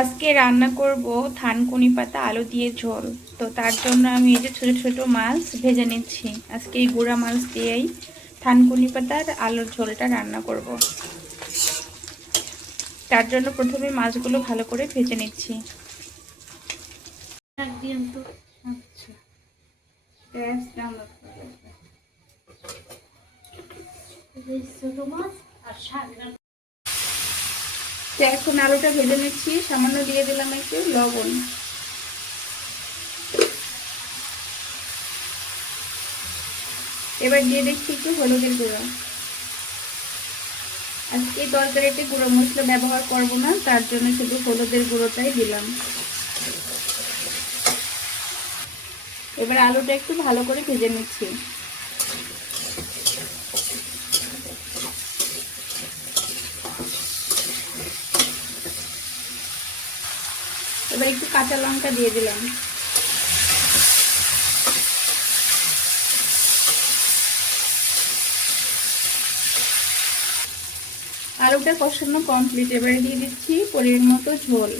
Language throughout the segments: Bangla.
আজকে রান্না করব থানকুনি পাতা আলু দিয়ে ঝোল। তো তার জন্য আমি এই যে ছোট ছোট মাছ ভেজে নিচ্ছি। আজকে এই গুঁড়া মাছ দিয়েই থানকুনি পাতার আলুর ঝোলটা রান্না করব। তার জন্য প্রথমে মাছগুলো ভালো করে ভেজে নিচ্ছি। এখন আলুটা ভেজে নিচ্ছি, সামান্য দিয়ে দিলাম একটু লবণ। এবার দিয়ে দিচ্ছি একটু হলুদের গুঁড়ো। আজকে এই তরকারিতে গুঁড়ো মশলা ব্যবহার করব না, তার জন্য শুধু হলুদের গুঁড়োটাই দিলাম। এবার আলুটা একটু ভালো করে ভেজে নিচ্ছি। এবার একটু কাঁচা লঙ্কা দিয়ে দিলাম। আলুটা কষানো কমপ্লিট। এবারে দিয়ে দিচ্ছি পরিমাণ মতো ঝোল।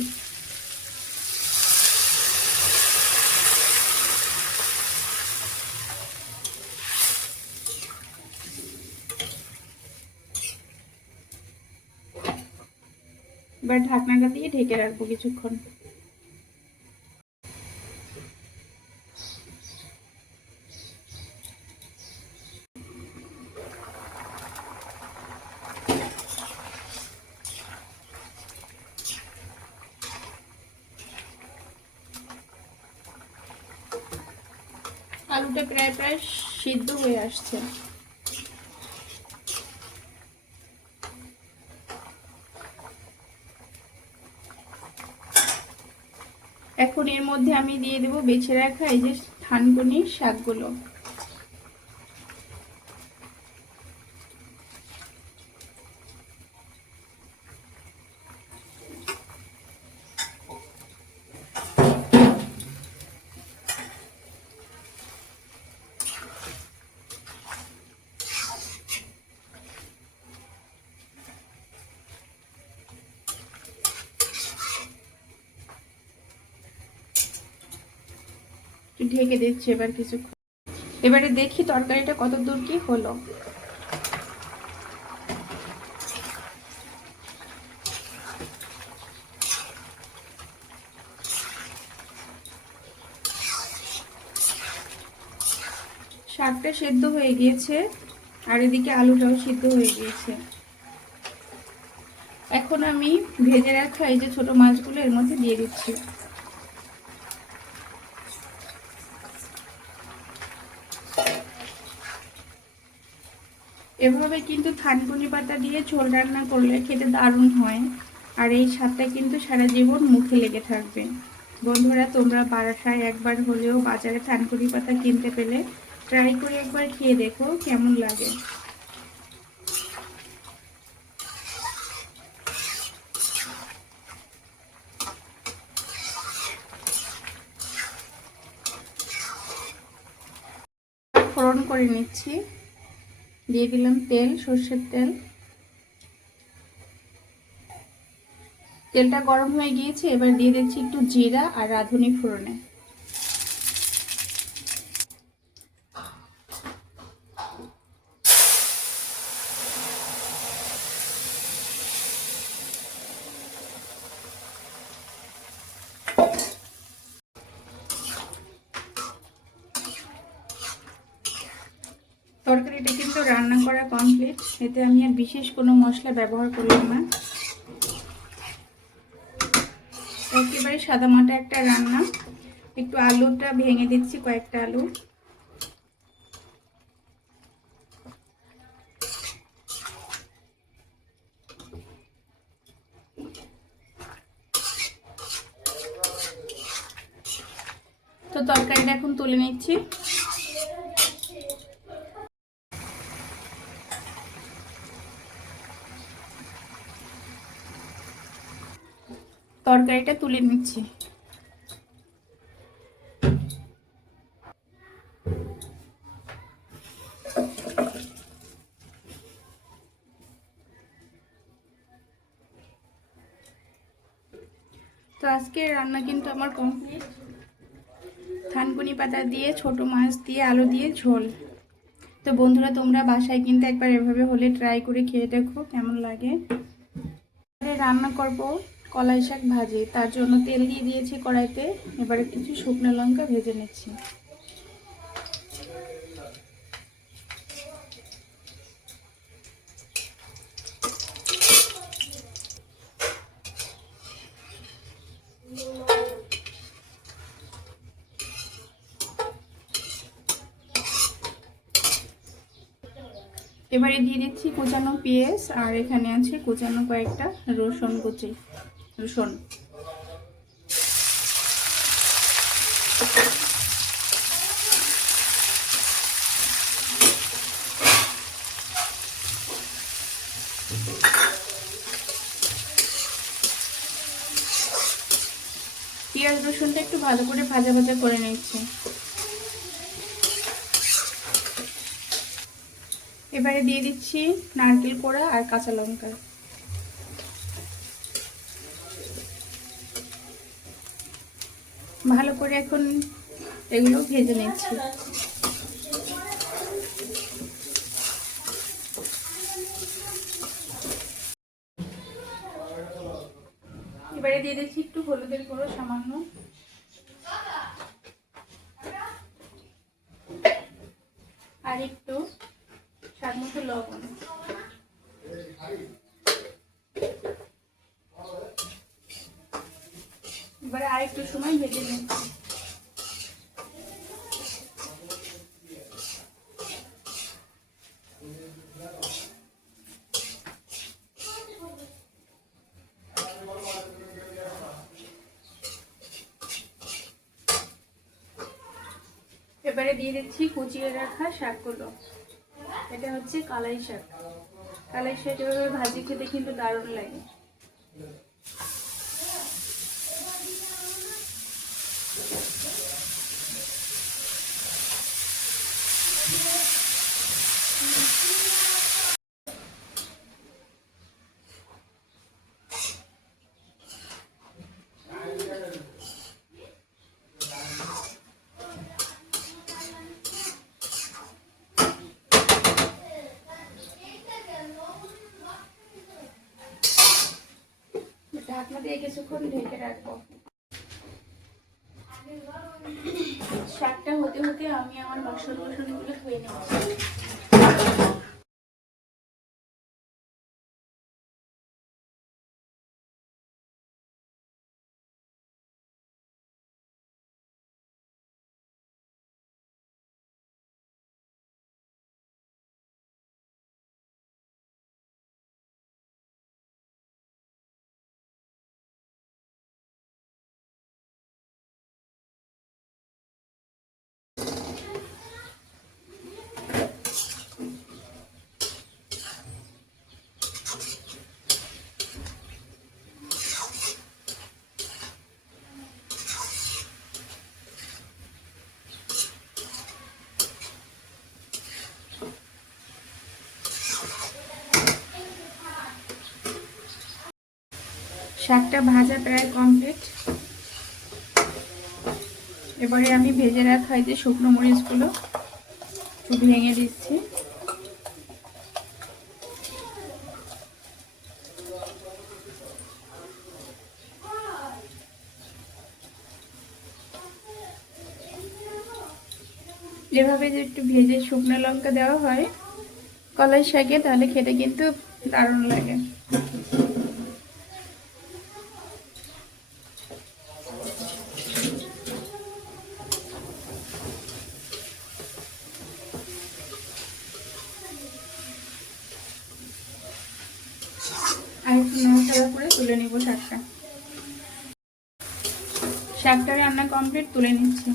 এবার ঢাকনাটা দিয়ে ঢেকে রাখবো কিছুক্ষণ। আলুটা প্রায় প্রায় সিদ্ধ হয়ে আসছে। এখন এর মধ্যে আমি দিয়ে দেবো বেছে রাখা এই যে থানকুনির শাকগুলো। ঢেকে দিচ্ছি এবার কিছুক্ষণ। এবারে দেখি তরকারিটা কত দূর কি হলো। শাকটা সেদ্ধ হয়ে গিয়েছে আর এদিকে আলুটাও সিদ্ধ হয়ে গিয়েছে। এখন আমি ভেজে রাখা এই যে ছোট মাছগুলো এর মধ্যে দিয়ে দিচ্ছি। এভাবে কিন্তু থানকুনি পাতা দিয়ে ঝোল রান্না করলে খেতে দারুণ হয়। আর এই স্বাদটা কিন্তু সারা জীবন মুখে লেগে থাকবে। বন্ধুরা, তোমরা বাসায় একবার হলেও বাজারে থানকুনি পাতা কিনতে পেলে ট্রাই করে একবার খেয়ে দেখো কেমন লাগে। ফোড়ন করে নিচ্ছি। দিয়ে দিলাম তেল, সর্ষের তেল। তেলটা গরম হয়ে গিয়েছে। এবার দিয়ে দিচ্ছি একটু জিরা আর রাঁধুনি ফোড়নে। তরকারিটা কিন্তু রান্না করা কমপ্লিট। এতে আমি আর বিশেষ কোনো মশলা ব্যবহার করলাম না। একেবারে সাদামাটা একটা রান্না। একটু আলুটা ভেঙে দিচ্ছি, কয়েকটা আলু। তো তরকারিটা এখন তুলে নিচ্ছি। তরকারিটা তুলে নিচ্ছি। তো আজকে রান্না কিন্তু আমার কমপ্লিট। থানকুনি পাতা দিয়ে ছোট মাছ দিয়ে আলু দিয়ে ঝোল। তো বন্ধুরা তোমরা বাসায় কিন্তু একবার এভাবে হলে ট্রাই করে খেয়ে দেখো কেমন লাগে। রান্না করব কলাই শাক ভাজি, তার জন্য তেল দিয়ে দিয়েছি কড়াইতে। এবারে কিছু শুকনো লঙ্কা ভেজে নিচ্ছি। এবারে দিয়ে দিচ্ছি কুচানো পেঁয়াজ, আর এখানে আছে কুচানো কয়েকটা রসুন কুচি। রসুন পেঁয়াজ রসুনটা একটু ভালো করে ভাজা ভাজা করে নিচ্ছি। এবারে দিয়ে দিচ্ছি নারকেল কোড়া আর কাঁচা লঙ্কা। ভালো করে এখন এগুলো ভেজে নিচ্ছি। এবারে দিয়ে দিচ্ছি একটু হলুদের গুঁড়ো সামান্য, আর একটু স্বাদ মতো লবণ। এবারে আর একটু সময় ভেজে নিচ্ছি। এবারে দিয়ে দিচ্ছি কুচিয়ে রাখা শাকগুলো। এটা হচ্ছে কালাই শাক। কালাই শাক এভাবে ভাজি খেতে কিন্তু দারুণ লাগে। ঢাকনা দিয়ে কিছুক্ষণ ঢেকে রাখবো। শাকটা হতে হতে আমি আমার মশলাগুলো ধুয়ে নিচ্ছি। শাকটা ভাজা প্রায় কমপ্লিট। এবারে আমি ভেজে রাখা এই যে শুকনো মরিচগুলো একটু ভেঙে দিচ্ছি। এভাবে যে একটু ভেজে শুকনো লঙ্কা দেওয়া হয় কলাই শাকে, তাহলে খেতে কিন্তু দারুণ লাগে। আর একটু নাড়াচাড়া করে তুলে নিব শাকটা। শাকটা রান্না কমপ্লিট, তুলে নিচ্ছি।